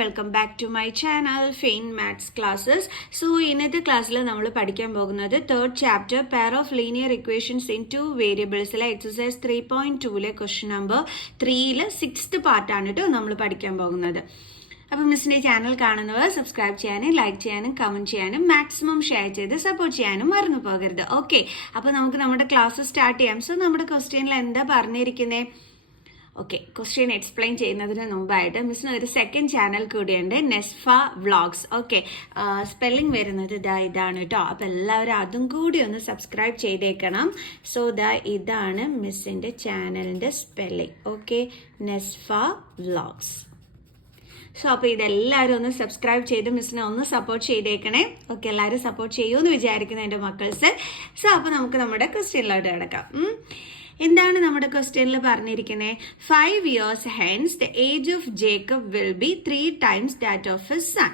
Welcome back to my channel fine maths classes. So ഇന്നത്തെ ക്ലാസ്സിൽ നമ്മൾ പഠിക്കാൻ പോകുന്നത് third chapter pair of linear equations in two വേരിയബിൾസിലെ എക്സസൈസ് 3.2 ക്വസ്റ്റ്യൻ നമ്പർ 3 6th പാർട്ടാണ് കേട്ടോ നമ്മൾ പഠിക്കാൻ പോകുന്നത്. അപ്പം മിസ്സിൻ്റെ ചാനൽ കാണുന്നവർ സബ്സ്ക്രൈബ് ചെയ്യാനും ലൈക്ക് ചെയ്യാനും കമൻറ്റ് ചെയ്യാനും മാക്സിമം ഷെയർ ചെയ്ത് സപ്പോർട്ട് ചെയ്യാനും മറന്നു പോകരുത്. ഓക്കെ, അപ്പോൾ നമുക്ക് നമ്മുടെ ക്ലാസ് സ്റ്റാർട്ട് ചെയ്യാം. സോ നമ്മുടെ ക്വസ്റ്റ്യനിൽ എന്താ പറഞ്ഞിരിക്കുന്നത്? ഓക്കെ, ക്വസ്റ്റ്യൻ എക്സ്പ്ലെയിൻ ചെയ്യുന്നതിന് മുമ്പായിട്ട് മിസ്സിന് ഒരു സെക്കൻഡ് ചാനൽ കൂടിയുണ്ട്, നെസ്ഫ വ്ളോഗ്സ്. ഓക്കെ, സ്പെല്ലിംഗ് വരുന്നത് ഇതാണ് കേട്ടോ. അപ്പം എല്ലാവരും അതും കൂടി ഒന്ന് സബ്സ്ക്രൈബ് ചെയ്തേക്കണം. സോ ഇതാണ് മിസ്സിൻ്റെ ചാനലിൻ്റെ സ്പെല്ലിംഗ്. Okay, നെസ്ഫ vlogs. സോ അപ്പോൾ ഇതെല്ലാവരും ഒന്ന് സബ്സ്ക്രൈബ് ചെയ്ത് മിസ്സിനെ ഒന്ന് സപ്പോർട്ട് ചെയ്തേക്കണേ. ഓക്കെ, എല്ലാവരും സപ്പോർട്ട് ചെയ്യുമെന്ന് വിചാരിക്കുന്നു എൻ്റെ മക്കൾസ്. സോ അപ്പോൾ നമുക്ക് നമ്മുടെ ക്വസ്റ്റ്യനിലോട്ട് കിടക്കാം. എന്താണ് നമ്മുടെ ക്വസ്റ്റ്യനിൽ പറഞ്ഞിരിക്കുന്നത്? 5 years hence the age of Jacob will be 3 times that of his son.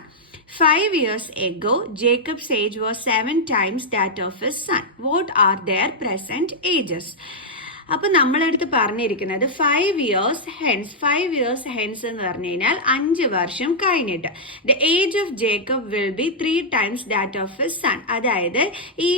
5 years ago Jacob's age was 7 times that of his son. What are their present ages? അപ്പം നമ്മളെടുത്ത് പറഞ്ഞിരിക്കുന്നത് 5 years hence എന്ന് പറഞ്ഞു കഴിഞ്ഞാൽ 5 വർഷം കഴിഞ്ഞിട്ട് the age of Jacob will be 3 times that of his sun. അതായത് ഈ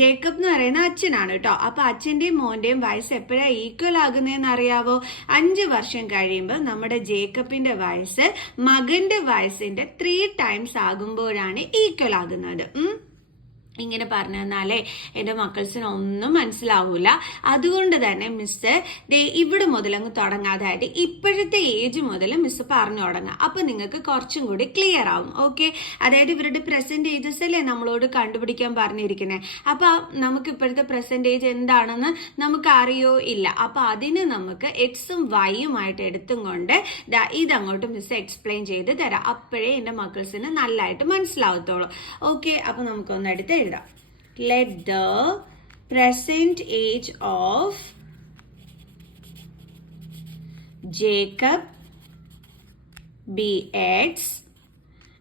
ജേക്കബ് എന്ന് പറയുന്ന അച്ഛനാണ് കേട്ടോ. അപ്പൊ അച്ഛന്റെയും മോന്റെയും വയസ്സ് എപ്പോഴാണ് ഈക്വൽ ആകുന്നതെന്ന് അറിയാവോ? 5 വർഷം കഴിയുമ്പോൾ നമ്മുടെ ജേക്കബിന്റെ വയസ്സ് മകന്റെ വയസ്സിന്റെ 3 times ആകുമ്പോഴാണ് ഈക്വൽ ആകുന്നത്. ഇങ്ങനെ പറഞ്ഞു തന്നാലേ എൻ്റെ മക്കൾസിന് ഒന്നും മനസ്സിലാവൂല. അതുകൊണ്ട് തന്നെ മിസ് ഇവിടെ മുതൽ അങ്ങ് തുടങ്ങാം. അതായത് ഇപ്പോഴത്തെ ഏജ് മുതൽ മിസ് പറഞ്ഞു തുടങ്ങാം. അപ്പൊ നിങ്ങൾക്ക് കുറച്ചും കൂടി ക്ലിയർ ആവും. ഓക്കെ, അതായത് ഇവരുടെ പ്രസന്റ് ഏജസ് അല്ലേ നമ്മളോട് കണ്ടുപിടിക്കാൻ പറഞ്ഞിരിക്കുന്നത്. അപ്പൊ നമുക്ക് ഇപ്പോഴത്തെ പ്രസന്റ് ഏജ് എന്താണെന്ന് നമുക്ക് അറിയോ ഇല്ല. അപ്പൊ അതിന് നമുക്ക് എക്സും വൈയുമായിട്ട് എടുത്തും കൊണ്ട് ഇതങ്ങോട്ട് മിസ് എക്സ്പ്ലെയിൻ ചെയ്ത് തരാം. അപ്പോഴേ എൻ്റെ മക്കൾസിന് നല്ലതായിട്ട് മനസ്സിലാവത്തുള്ളൂ. ഓക്കെ, അപ്പൊ നമുക്കൊന്ന് എടുത്ത് let the present age of Jacob be X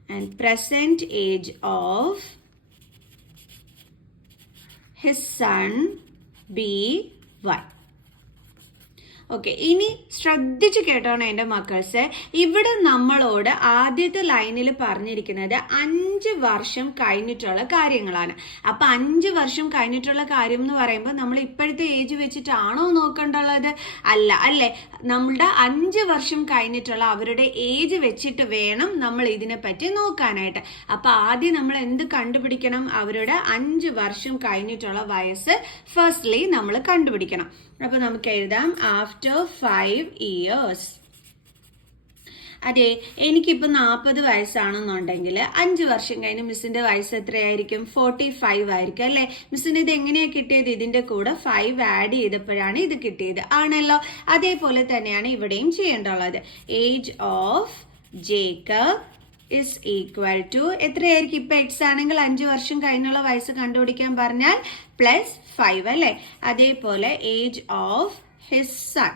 and present age of his son be Y. Okay, ഇനി ശ്രദ്ധിച്ച് കേട്ടോണം എൻ്റെ മക്കൾസ്. ഇവിടെ നമ്മളോട് ആദ്യത്തെ ലൈനിൽ പറഞ്ഞിരിക്കുന്നത് 5 വർഷം കഴിഞ്ഞിട്ടുള്ള കാര്യങ്ങളാണ്. അപ്പൊ 5 വർഷം കഴിഞ്ഞിട്ടുള്ള കാര്യം എന്ന് പറയുമ്പോൾ നമ്മൾ ഇപ്പോഴത്തെ ഏജ് വെച്ചിട്ടാണോ നോക്കേണ്ടുള്ളത്? അല്ല, അല്ലേ? നമ്മളുടെ 5 വർഷം കഴിഞ്ഞിട്ടുള്ള അവരുടെ ഏജ് വെച്ചിട്ട് വേണം നമ്മൾ ഇതിനെ പറ്റി നോക്കാനായിട്ട്. അപ്പൊ ആദ്യം നമ്മൾ എന്ത് കണ്ടുപിടിക്കണം? അവരുടെ 5 വർഷം കഴിഞ്ഞിട്ടുള്ള വയസ്സ് ഫസ്റ്റ്ലി നമ്മൾ കണ്ടുപിടിക്കണം. അപ്പൊ നമുക്ക് എഴുതാം ആഫ്റ്റർ 5 years. അതെ, എനിക്കിപ്പോൾ 40 വയസ്സാണെന്നുണ്ടെങ്കിൽ 5 വർഷം കഴിഞ്ഞ് മിസ്സിന്റെ വയസ്സ് എത്രയായിരിക്കും? 45 ആയിരിക്കും അല്ലേ? മിസ്സിന് ഇത് എങ്ങനെയാ കിട്ടിയത്? ഇതിന്റെ കൂടെ 5 ആഡ് ചെയ്തപ്പോഴാണ് ഇത് കിട്ടിയത്, ആണല്ലോ. അതേപോലെ തന്നെയാണ് ഇവിടെയും ചെയ്യേണ്ടുള്ളത്. Age of Jacob is equal to എത്രയായിരിക്കും? ഇപ്പൊ എക്സ് ആണെങ്കിൽ 5 വർഷം കഴിഞ്ഞുള്ള വയസ്സ് കണ്ടുപിടിക്കാൻ പറഞ്ഞാൽ +5 അല്ലേ? അതേപോലെ age of his son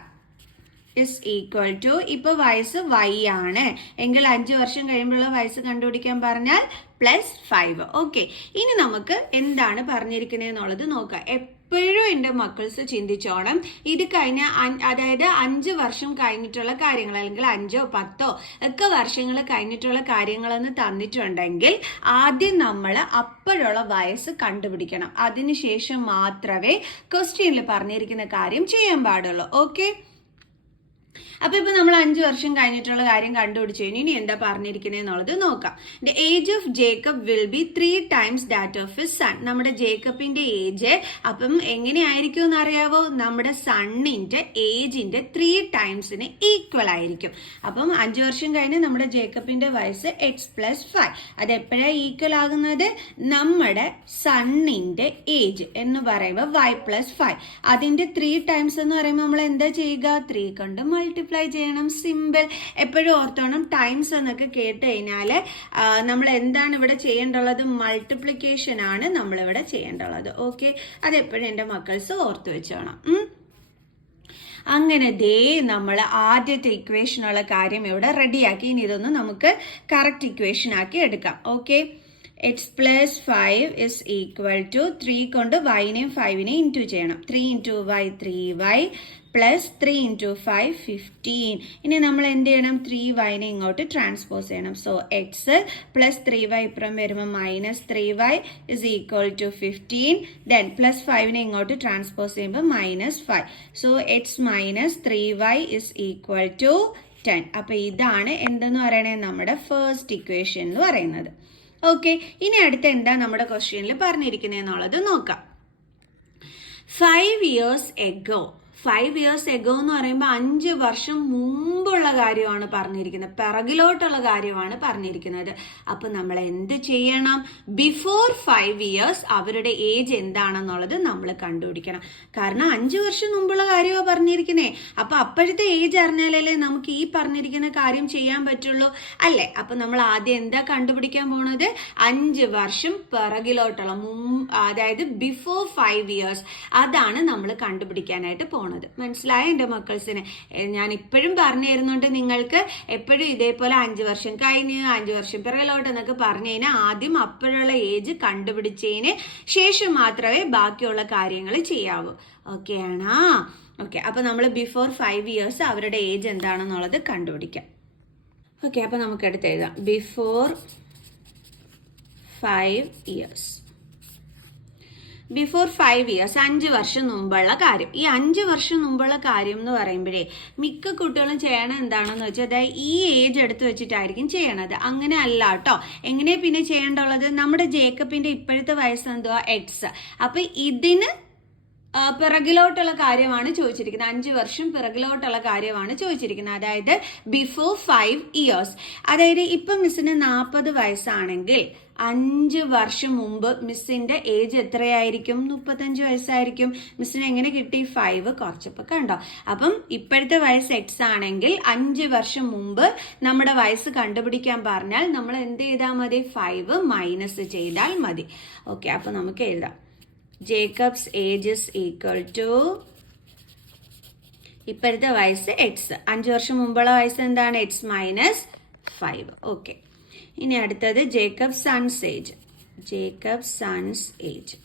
is equal to ഇപ്പൊ വയസ്സ് y ആണ് എങ്കിൽ 5 വർഷം കഴിയുമ്പോഴുള്ള വയസ്സ് കണ്ടുപിടിക്കാൻ പറഞ്ഞാൽ +5. ഓക്കെ, ഇനി നമുക്ക് എന്താണ് പറഞ്ഞിരിക്കുന്നതെന്നുള്ളത് നോക്കാം. എപ്പോഴും എൻ്റെ മക്കൾസ് ചിന്തിച്ചോണം, ഇത് കഴിഞ്ഞ അതായത് 5 വർഷം കഴിഞ്ഞിട്ടുള്ള കാര്യങ്ങൾ അല്ലെങ്കിൽ 5 or 10 ഒക്കെ വർഷങ്ങൾ കഴിഞ്ഞിട്ടുള്ള കാര്യങ്ങളെന്ന് തന്നിട്ടുണ്ടെങ്കിൽ ആദ്യം നമ്മൾ അപ്പോഴുള്ള വയസ്സ് കണ്ടുപിടിക്കണം. അതിനുശേഷം മാത്രമേ ക്വസ്റ്റ്യനിൽ പറഞ്ഞിരിക്കുന്ന കാര്യം ചെയ്യാൻ പാടുള്ളൂ. ഓക്കെ, അപ്പൊ ഇപ്പൊ നമ്മൾ 5 വർഷം കഴിഞ്ഞിട്ടുള്ള കാര്യം കണ്ടുപിടിച്ചു. ഇനി എന്താ പറഞ്ഞിരിക്കുന്നത് എന്നുള്ളത് നോക്കാം. The age of Jacob will be 3 times that of his sun. നമ്മുടെ ജേക്കബിന്റെ ഏജ് അപ്പം എങ്ങനെയായിരിക്കും എന്ന് അറിയാവോ? നമ്മുടെ സണ്ണിന്റെ ഏജിന്റെ 3 times ഈക്വൽ ആയിരിക്കും. അപ്പം 5 വർഷം കഴിഞ്ഞ് നമ്മുടെ ജേക്കബിന്റെ വയസ്സ് x+5. അത് എപ്പോഴാണ് ഈക്വൽ ആകുന്നത്? നമ്മുടെ സണ്ണിന്റെ ഏജ് എന്ന് പറയുമ്പോൾ y+5. അതിന്റെ 3 times എന്ന് പറയുമ്പോൾ നമ്മൾ എന്താ ചെയ്യുക? 3 കൊണ്ട് മൾട്ടിപ്ലൈ ചെയ്യണം. സിമ്പിൾ. എപ്പോഴും ഓർത്തോണം, ടൈംസ് എന്നൊക്കെ കേട്ട് കഴിഞ്ഞാൽ നമ്മൾ എന്താണ് ഇവിടെ ചെയ്യേണ്ടുള്ളത്? മൾട്ടിപ്ലിക്കേഷൻ ആണ് നമ്മളിവിടെ ചെയ്യേണ്ടുള്ളത്. ഓക്കെ, അതെപ്പോഴും എൻ്റെ മക്കൾസ് ഓർത്തു വെച്ചോണം. അങ്ങനെ നമ്മൾ ആദ്യത്തെ ഇക്വേഷനുള്ള കാര്യം ഇവിടെ റെഡിയാക്കി. ഇനി ഇതൊന്ന് നമുക്ക് കറക്റ്റ് ഇക്വേഷൻ ആക്കി എടുക്കാം. Okay, x+5 is equal to 3 കൊണ്ട് yനെയും 5നെയും ഇൻറ്റു ചെയ്യണം. 3 × y 3y പ്ലസ് 3 ഇൻറ്റു 5 15. ഇനി നമ്മൾ എന്ത് ചെയ്യണം? 3y ഇങ്ങോട്ട് ട്രാൻസ്പോസ് ചെയ്യണം. സോ എക്സ് പ്ലസ് 3y ഇപ്പുറം വരുമ്പോൾ minus 3y is equal to 15. Then plus 5 ഇങ്ങോട്ട് ട്രാൻസ്പോസ് ചെയ്യുമ്പോൾ minus 5. So x minus 3y is equal to 10. അപ്പൊ ഇതാണ് എന്തെന്ന് പറയണേ? നമ്മുടെ ഫസ്റ്റ് ഇക്വേഷൻ എന്ന് പറയുന്നത്. ഓക്കെ, ഇനി അടുത്ത എന്താ നമ്മുടെ ക്വസ്റ്റ്യനിൽ പറഞ്ഞിരിക്കുന്നത് എന്നുള്ളത് നോക്കാം. 5 years ago. 5 years ago എന്ന് പറയുമ്പോൾ 5 വർഷം മുമ്പുള്ള കാര്യമാണ് പറഞ്ഞിരിക്കുന്നത്, പിറകിലോട്ടുള്ള കാര്യമാണ് പറഞ്ഞിരിക്കുന്നത്. അപ്പൊ നമ്മൾ എന്ത് ചെയ്യണം? ബിഫോർ 5 years അവരുടെ ഏജ് എന്താണെന്നുള്ളത് നമ്മൾ കണ്ടുപിടിക്കണം. കാരണം 5 വർഷം മുമ്പുള്ള കാര്യമാണ് പറഞ്ഞിരിക്കുന്നേ. അപ്പൊ അപ്പോഴത്തെ ഏജ് അറിഞ്ഞാലല്ലേ നമുക്ക് ഈ പറഞ്ഞിരിക്കുന്ന കാര്യം ചെയ്യാൻ പറ്റുള്ളൂ, അല്ലേ? അപ്പൊ നമ്മൾ ആദ്യം എന്താ കണ്ടുപിടിക്കാൻ പോണത്? 5 വർഷം പിറകിലോട്ടുള്ള, അതായത് ബിഫോർ 5 years, അതാണ് നമ്മൾ കണ്ടുപിടിക്കാനായിട്ട് പോണത്. മനസ്സിലായ എൻ്റെ മക്കൾസിന്? ഞാൻ ഇപ്പോഴും പറഞ്ഞു തരുന്നുണ്ട് നിങ്ങൾക്ക്. എപ്പോഴും ഇതേപോലെ 5 വർഷം കഴിഞ്ഞ് 5 വർഷം പിറകിലോട്ട് എന്നൊക്കെ പറഞ്ഞു കഴിഞ്ഞാൽ ആദ്യം അപ്പോഴുള്ള ഏജ് കണ്ടുപിടിച്ചതിന് ശേഷം മാത്രമേ ബാക്കിയുള്ള കാര്യങ്ങൾ ചെയ്യാവൂ. ഓക്കെ ആണോ? ഓക്കെ, അപ്പൊ നമ്മൾ ബിഫോർ 5 years അവരുടെ ഏജ് എന്താണെന്നുള്ളത് കണ്ടുപിടിക്കാം. ഓക്കെ, അപ്പൊ നമുക്ക് എടുത്ത് എഴുതാം. Before 5 years. ബിഫോർ 5 years, 5 വർഷം മുമ്പുള്ള കാര്യം. ഈ 5 വർഷം മുമ്പുള്ള കാര്യം എന്ന് പറയുമ്പോഴേ മിക്ക കുട്ടികളും ചെയ്യണത് എന്താണെന്ന് വെച്ചാൽ, അതായത് ഈ ഏജ് എടുത്ത് വെച്ചിട്ടായിരിക്കും ചെയ്യണത്. അങ്ങനെ അല്ല കേട്ടോ. എങ്ങനെയാ പിന്നെ ചെയ്യേണ്ടുള്ളത്? നമ്മുടെ ജേക്കബിന്റെ ഇപ്പോഴത്തെ വയസ്സ് എന്തുവാ? എക്സ്. അപ്പൊ ഇതിന് പിറകിലോട്ടുള്ള കാര്യമാണ് ചോദിച്ചിരിക്കുന്നത്. 5 വർഷം പിറകിലോട്ടുള്ള കാര്യമാണ് ചോദിച്ചിരിക്കുന്നത്. അതായത് ബിഫോർ 5 years. അതായത് ഇപ്പൊ മിസ്സിന് 40 വയസ്സാണെങ്കിൽ 5 വർഷം മുമ്പ് മിസ്സിന്റെ ഏജ് എത്രയായിരിക്കും? 35 വയസ്സായിരിക്കും. മിസ്സിന് എങ്ങനെ കിട്ടി? 5 കുറച്ചപ്പോ കണ്ടോ? അപ്പം ഇപ്പോഴത്തെ വയസ്സ് എക്സ് ആണെങ്കിൽ 5 വർഷം മുമ്പ് നമ്മുടെ വയസ്സ് കണ്ടുപിടിക്കാൻ പറഞ്ഞാൽ നമ്മൾ എന്ത് ചെയ്താൽ മതി? 5 മൈനസ് ചെയ്താൽ മതി. ഓക്കെ, അപ്പൊ നമുക്ക് എഴുതാം. Jacob's age is equal to ഇപ്പോഴത്തെ വയസ്സ് എക്സ്, 5 വർഷം മുമ്പുള്ള വയസ്സ് എന്താണ്? X minus 5. ഓക്കെ, ഇനി അടുത്തത് Jacob son's age. Jacob son's age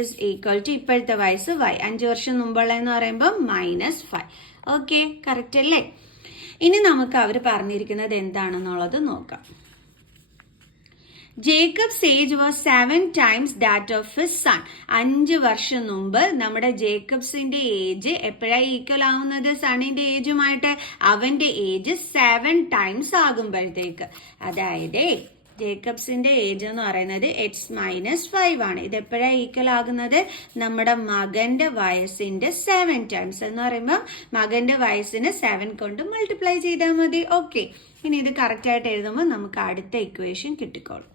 is equal to ഇപ്പോഴത്തെ വയസ്സ് y, 5 വർഷം മുമ്പുള്ള എന്ന് പറയുമ്പോൾ മൈനസ് 5. ഓക്കെ, കറക്റ്റ് അല്ലേ? ഇനി നമുക്ക് അവർ പറഞ്ഞിരിക്കുന്നത് എന്താണെന്നുള്ളത് നോക്കാം. Jacob's age was 7 times that of his son. 5 വർഷം മുമ്പ് നമ്മുടെ ജേക്കബ്സിന്റെ ഏജ് എപ്പോഴാണ് ഈക്വൽ ആവുന്നത് സണ്ണിന്റെ ഏജുമായിട്ട്? അവന്റെ ഏജ് 7 times ആകുമ്പോഴത്തേക്ക്. അതായത് ജേക്കബ്സിന്റെ ഏജ് എന്ന് പറയുന്നത് എക്സ് മൈനസ് 5 ആണ്. ഇത് എപ്പോഴാണ് ഈക്വൽ ആകുന്നത്? നമ്മുടെ മകന്റെ വയസ്സിന്റെ 7 times എന്ന് പറയുമ്പോൾ മകന്റെ വയസ്സിന് 7 കൊണ്ട് മൾട്ടിപ്ലൈ ചെയ്താൽ മതി. ഓക്കെ, ഇനി ഇത് കറക്റ്റ് ആയിട്ട് എഴുതുമ്പോൾ നമുക്ക് അടുത്ത ഇക്വേഷൻ കിട്ടിക്കോളും.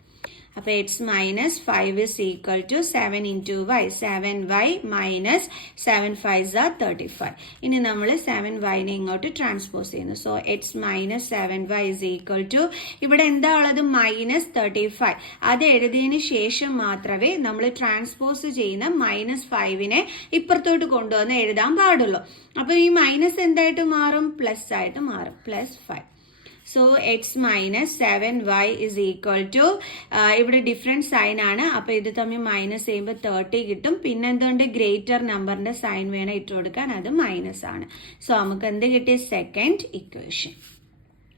അപ്പോൾ x minus 5 is equal to 7 into y. 7y minus 7 5 35. ഇനി നമ്മൾ 7y ഇങ്ങോട്ട് ട്രാൻസ്പോസ് ചെയ്യുന്നു. So x minus 7y is equal to, ഇവിടെ എന്താ ഉള്ളത്? മൈനസ് 35. അത് എഴുതിയതിന് ശേഷം മാത്രമേ നമ്മൾ ട്രാൻസ്പോസ് ചെയ്യുന്ന മൈനസ് 5 ഇപ്പുറത്തോട്ട് കൊണ്ടുവന്ന് എഴുതാൻ പാടുള്ളൂ. അപ്പോൾ ഈ മൈനസ് എന്തായിട്ട് മാറും? പ്ലസ് ആയിട്ട് മാറും. Plus 5. So x minus 7y is equal to, ഇവിടെ ഡിഫറെൻറ്റ് സൈൻ ആണ്. അപ്പോൾ ഇത് തമ്മിൽ മൈനസ് ചെയ്യുമ്പോൾ 30 കിട്ടും. പിന്നെ എന്തുകൊണ്ട്? ഗ്രേറ്റർ നമ്പറിന്റെ സൈൻ വേണം ഇട്ട് കൊടുക്കാൻ, അത് മൈനസ് ആണ്. സോ നമുക്ക് എന്ത് കിട്ടി? Second equation.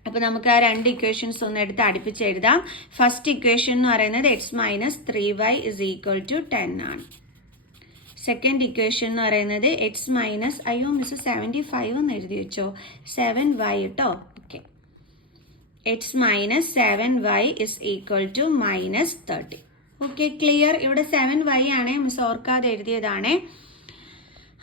അപ്പോൾ നമുക്ക് ആ 2 ഇക്വേഷൻസ് ഒന്ന് എടുത്ത് അടുപ്പിച്ച് എഴുതാം. ഫസ്റ്റ് ഇക്വേഷൻ എന്ന് പറയുന്നത് x minus 3y is equal to 10 ആണ്. സെക്കൻഡ് ഇക്വേഷൻ എന്ന് പറയുന്നത് എക്സ് മൈനസ്, അയ്യോ മിസ് 75 എന്ന് എഴുതി വെച്ചോ, 7y കേട്ടോ. Okay, x minus 7y is equal to minus 30. Okay, clear? ഇവിടെ 7y ആണ്, മിസ് ഓർക്കാതെ എഴുതിയതാണ്.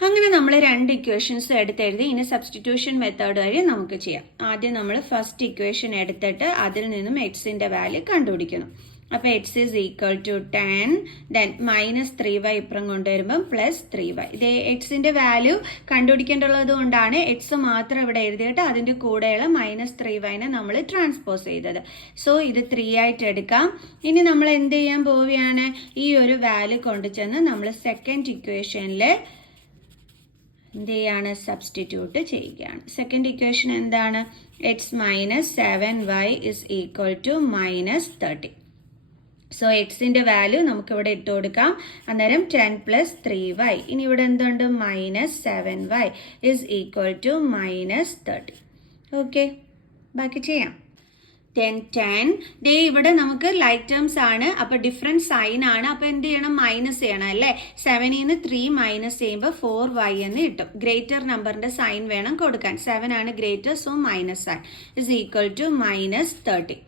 അങ്ങനെ നമ്മൾ 2 ഇക്വേഷൻസ് എടുത്തെഴുതി. ഇനി സബ്സ്റ്റിറ്റ്യൂഷൻ മെത്തേഡ് വഴി നമുക്ക് ചെയ്യാം. ആദ്യം നമ്മൾ ഫസ്റ്റ് ഇക്വേഷൻ എടുത്തിട്ട് അതിൽ നിന്നും എക്സിന്റെ വാല്യൂ കണ്ടുപിടിക്കണം. അപ്പോൾ x is equal to 10, then minus 3y ഇപ്പുറം കൊണ്ടുവരുമ്പം പ്ലസ് 3y. ഇത് എക്സിന്റെ വാല്യൂ കണ്ടുപിടിക്കേണ്ടുള്ളത് കൊണ്ടാണ് എക്സ് മാത്രം ഇവിടെ എഴുതിയിട്ട് അതിന്റെ കൂടെയുള്ള മൈനസ് 3y നമ്മൾ ട്രാൻസ്പോസ് ചെയ്തത്. സോ ഇത് 3 ആയിട്ട് എടുക്കാം. ഇനി നമ്മൾ എന്ത് ചെയ്യാൻ പോവുകയാണ്? ഈ ഒരു വാല്യൂ കൊണ്ടുചെന്ന് നമ്മൾ സെക്കൻഡ് ഇക്വേഷനിൽ എന്ത് ചെയ്യാണ്? സബ്സ്റ്റിറ്റ്യൂട്ട് ചെയ്യുകയാണ്. സെക്കൻഡ് ഇക്വേഷൻ എന്താണ്? X minus 7y is equal to minus 30. So എക്സിൻ്റെ വാല്യൂ നമുക്കിവിടെ ഇട്ട് കൊടുക്കാം. അന്നേരം 10 + 3y. ഇനി ഇവിടെ എന്തുണ്ട്? -7y is equal to -30. Okay, ബാക്കി ചെയ്യാം. 10 ദേ ഇവിടെ നമുക്ക് ലൈക്ക് ടേംസ് ആണ്, അപ്പോൾ ഡിഫറെൻറ്റ് സൈൻ ആണ്. അപ്പോൾ എന്ത് ചെയ്യണം? മൈനസ് ചെയ്യണം അല്ലേ? 7ൽ നിന്ന് 3 മൈനസ് ചെയ്യുമ്പോൾ 4y എന്ന് കിട്ടും. ഗ്രേറ്റർ നമ്പറിൻ്റെ സൈൻ വേണം കൊടുക്കാൻ. 7 ആണ് greater, so minus sign is equal to -30.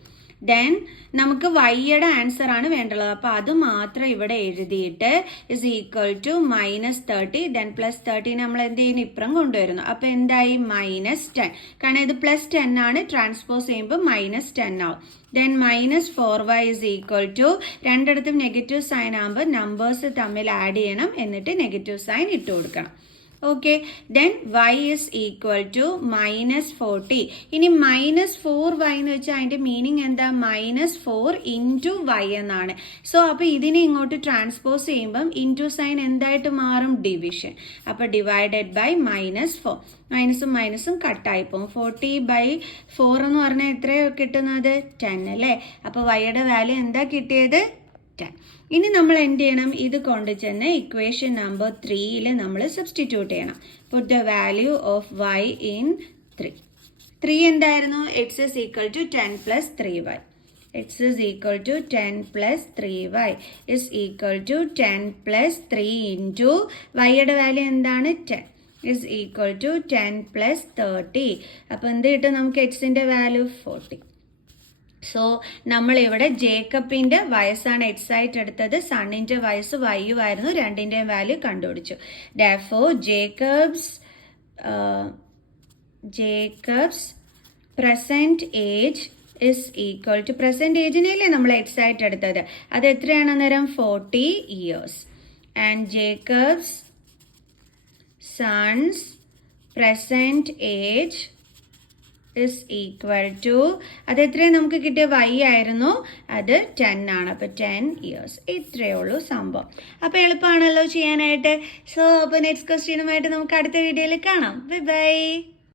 Then നമുക്ക് വൈയുടെ ആൻസർ ആണ് വേണ്ടുള്ളത്. അപ്പോൾ അത് മാത്രം ഇവിടെ എഴുതിയിട്ട് ഇസ് ഈക്വൽ ടു -30. ദെൻ +30 നമ്മൾ എന്ത് ചെയ്യുന്നു? ഇപ്പുറം കൊണ്ടുവരുന്നു. അപ്പോൾ എന്തായി? -10. കാരണം ഇത് +10 ആണ്, ട്രാൻസ്പോസ് ചെയ്യുമ്പോൾ -10 ആവും. Then -4y is equal to, രണ്ടിടത്തും നെഗറ്റീവ് സൈൻ ആകുമ്പോൾ നമ്പേഴ്സ് തമ്മിൽ ആഡ് ചെയ്യണം, എന്നിട്ട് നെഗറ്റീവ് സൈൻ ഇട്ട് കൊടുക്കണം. Okay, then y is equal to -40. ഇനി -4y എന്ന് വെച്ചാൽ അതിൻ്റെ മീനിങ് എന്താ? -4 ഇൻറ്റു y എന്നാണ്. സോ അപ്പോൾ ഇതിനെ ഇങ്ങോട്ട് ട്രാൻസ്പോസ് ചെയ്യുമ്പം ഇൻറ്റു സൈൻ എന്തായിട്ട് മാറും? ഡിവിഷൻ. അപ്പോൾ ഡിവൈഡഡ് ബൈ -4. മൈനസും മൈനസും കട്ടായി പോകും. 40/4 എന്ന് പറഞ്ഞാൽ എത്രയാണ് കിട്ടുന്നത്? 10 അല്ലേ? അപ്പോൾ വൈയുടെ വാല്യൂ എന്താ കിട്ടിയത്? 10. ഇനി നമ്മൾ എന്ത് ചെയ്യണം? ഇത് കൊണ്ട് ചെന്ന് ഇക്വേഷൻ നമ്പർ 3ൽ നമ്മൾ സബ്സ്റ്റിറ്റ്യൂട്ട് ചെയ്യണം. Put the value of y in 3. 3 എന്തായിരുന്നു? x is equal to 10 + 3y. x is equal to 10 + 3y is equal to 10 + 3 into വൈയുടെ വാല്യൂ എന്താണ്? 10 ഇസ് ഈക്വൽ ടു 10 + 30. അപ്പോൾ എന്ത് കിട്ടും നമുക്ക്? എക്സിൻ്റെ വാല്യൂ 40. സോ നമ്മളിവിടെ ജേക്കബിൻ്റെ വയസ്സാണ് എക്സ് ആയിട്ട് എടുത്തത്, സണ്ണിൻ്റെ വയസ്സ് വൈയും ആയിരുന്നു. രണ്ടിൻ്റെയും വാല്യൂ കണ്ടുപിടിച്ചു. Therefore Jacob's present age is equal to, present ഏജിനെയല്ലേ നമ്മൾ എക്സ് ആയിട്ട് എടുത്തത്, അത് എത്രയാണ് അന്നേരം? 40 years. And Jacob's son's present age is equal to, അത് എത്രയും നമുക്ക് കിട്ടിയ y ആയിരുന്നു, അത് 10 ആണ്. അപ്പോൾ 10 years. ഇത്രയേ ഉള്ളൂ സംഭവം. അപ്പോൾ എളുപ്പമാണല്ലോ ചെയ്യാനായിട്ട്. സോ അപ്പോൾ നെക്സ്റ്റ് ക്വസ്റ്റ്യനുമായിട്ട് നമുക്ക് അടുത്ത വീഡിയോയിൽ കാണാം. Bye bye.